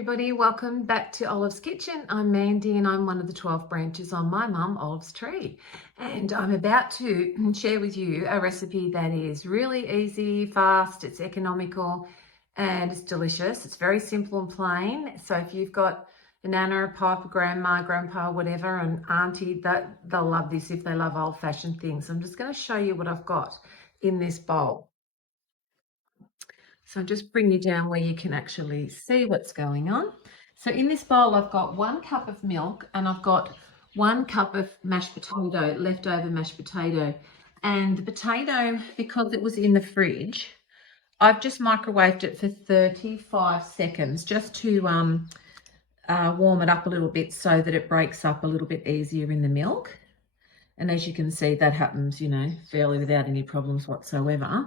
everybody, welcome back to Olive's Kitchen. I'm Mandy and I'm one of the 12 branches on my mum Olive's tree, and I'm about to share with you a recipe that is really easy, fast, it's economical and it's delicious. It's very simple and plain, so if you've got a nana, a papa, grandma, grandpa, whatever, an auntie, that they'll love this if they love old-fashioned things. I'm just going to show you what I've got in this bowl. So just bring you down where you can actually see what's going on. So in this bowl, I've got 1 cup of milk and I've got 1 cup of mashed potato, leftover mashed potato. And the potato, because it was in the fridge, I've just microwaved it for 35 seconds just to warm it up a little bit so that it breaks up a little bit easier in the milk. And as you can see, that happens, fairly without any problems whatsoever.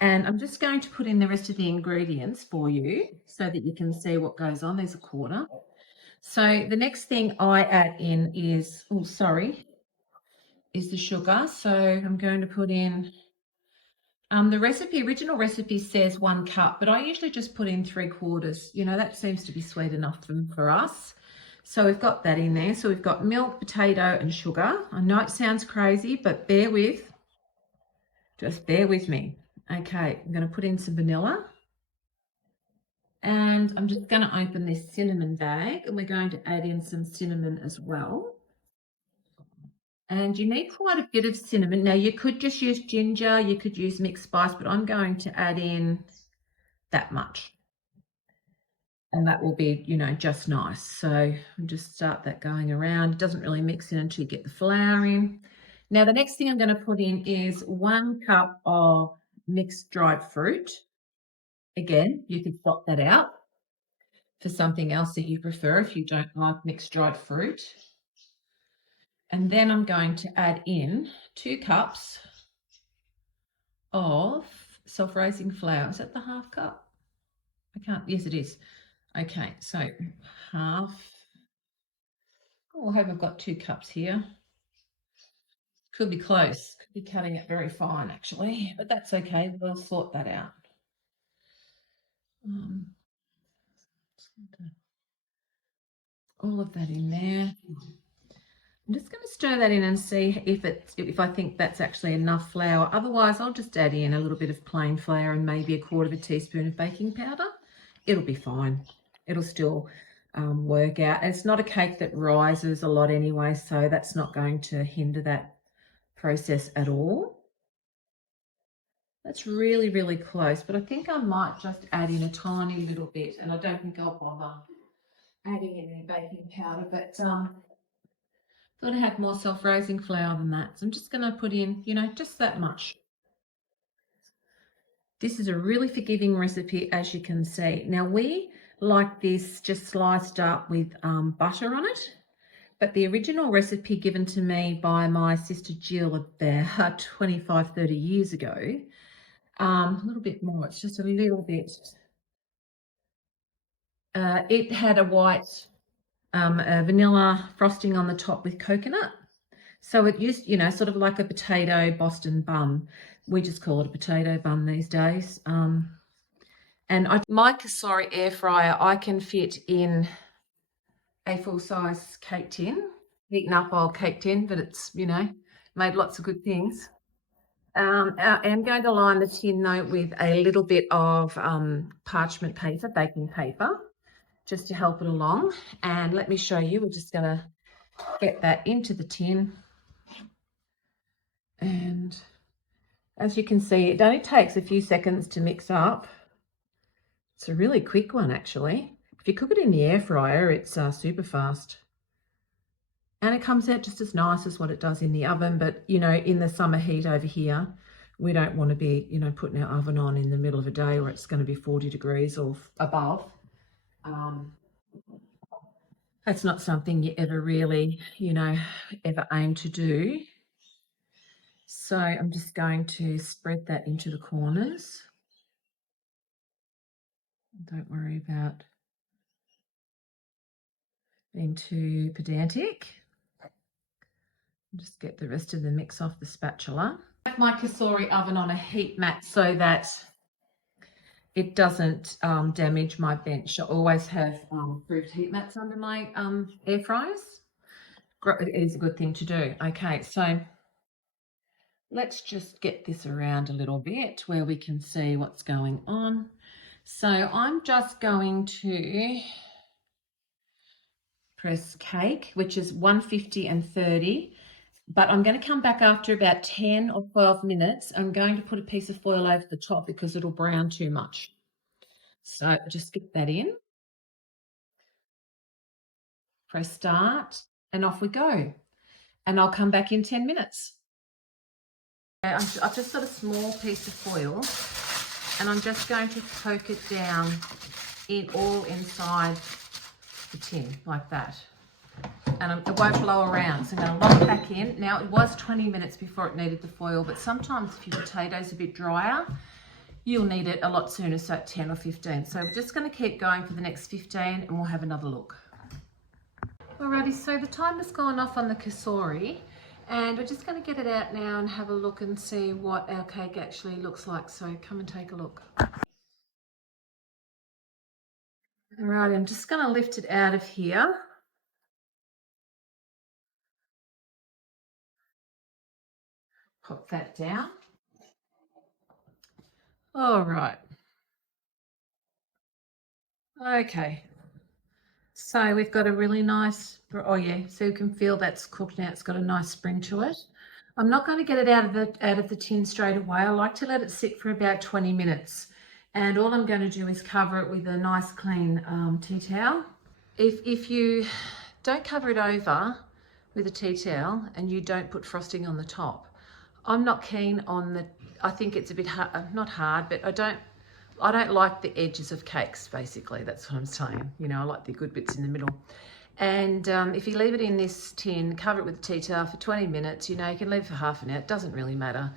And I'm just going to put in the rest of the ingredients for you so that you can see what goes on. There's a quarter. So the next thing I add in is, is the sugar. So I'm going to put in, the original recipe says 1 cup, but I usually just put in 3/4. That seems to be sweet enough for us. So we've got that in there. So we've got milk, potato and sugar. I know it sounds crazy, but just bear with me. Okay, I'm going to put in some vanilla. And I'm just going to open this cinnamon bag and we're going to add in some cinnamon as well. And you need quite a bit of cinnamon. Now you could just use ginger, you could use mixed spice, but I'm going to add in that much. And that will be, just nice. So I'll just start that going around. It doesn't really mix in until you get the flour in. Now the next thing I'm going to put in is 1 cup of mixed dried fruit. Again, you could swap that out for something else that you prefer if you don't like mixed dried fruit. And then I'm going to add in 2 cups of self-raising flour. Is that the half cup? Yes, it is. Okay, so half. Oh, I hope I've got 2 cups here. Could be close. Could be cutting it very fine, actually, but that's okay. We'll sort that out. All of that in there. I'm just going to stir that in and see if I think that's actually enough flour. Otherwise, I'll just add in a little bit of plain flour and maybe 1/4 teaspoon of baking powder. It'll be fine. It'll still work out. And it's not a cake that rises a lot anyway, so that's not going to hinder that process at all. That's really, really close, but I think I might just add in a tiny little bit, and I don't think I'll bother adding in any baking powder, but thought I had more self-raising flour than that. So I'm just going to put in, just that much. This is a really forgiving recipe, as you can see. Now we like this just sliced up with butter on it, but the original recipe given to me by my sister Jill about 25, 30 years ago, a little bit more, it's just a little bit, it had a white vanilla frosting on the top with coconut. So it used, sort of like a potato Boston bun. We just call it a potato bun these days. And my Kasori air fryer, I can fit in a full-size cake tin, beaten up old cake tin, but it's, made lots of good things. I am going to line the tin though with a little bit of parchment paper, baking paper, just to help it along. And let me show you, we're just going to get that into the tin. And as you can see, it only takes a few seconds to mix up. It's a really quick one, actually. If you cook it in the air fryer, it's super fast. And it comes out just as nice as what it does in the oven. But, in the summer heat over here, we don't want to be, putting our oven on in the middle of a day where it's going to be 40 degrees or above. That's not something you ever really, ever aim to do. So I'm just going to spread that into the corners. Don't worry about being too pedantic. Just get the rest of the mix off the spatula. I have my Kasori oven on a heat mat so that it doesn't damage my bench. I always have approved heat mats under my air fryers. It is a good thing to do. Okay, so let's just get this around a little bit where we can see what's going on. So I'm just going to press cake, which is 150 and 30. But I'm going to come back after about 10 or 12 minutes. I'm going to put a piece of foil over the top because it'll brown too much. So just get that in. Press start and off we go. And I'll come back in 10 minutes. I've just got a small piece of foil and I'm just going to poke it down all inside the tin like that. And it won't blow around, so I'm going to lock it back in. Now, it was 20 minutes before it needed the foil, but sometimes if your potato's a bit drier, you'll need it a lot sooner, so at 10 or 15. So we're just going to keep going for the next 15 and we'll have another look. Alrighty, so the timer's gone off on the Cosori and we're just going to get it out now and have a look and see what our cake actually looks like. So come and take a look. Alright, I'm just going to lift it out of here. Pop that down. All right. Okay. So we've got a really nice, oh yeah, so you can feel that's cooked now. It's got a nice spring to it. I'm not going to get it out of the tin straight away. I like to let it sit for about 20 minutes. And all I'm going to do is cover it with a nice clean tea towel. If you don't cover it over with a tea towel and you don't put frosting on the top, I'm not keen on I think it's a bit hard, not hard, but I don't like the edges of cakes, basically. That's what I'm saying. You know, I like the good bits in the middle. And if you leave it in this tin, cover it with a tea towel for 20 minutes, you know, you can leave it for half an hour. It doesn't really matter.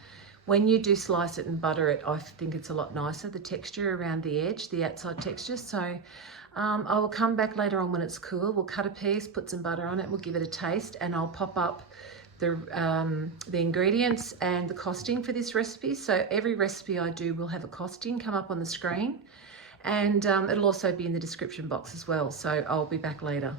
When you do slice it and butter it, I think it's a lot nicer, the texture around the edge, the outside texture. So I will come back later on when it's cool. We'll cut a piece, put some butter on it, we'll give it a taste, and I'll pop up the ingredients and the costing for this recipe. So every recipe I do will have a costing come up on the screen, and it'll also be in the description box as well. So I'll be back later.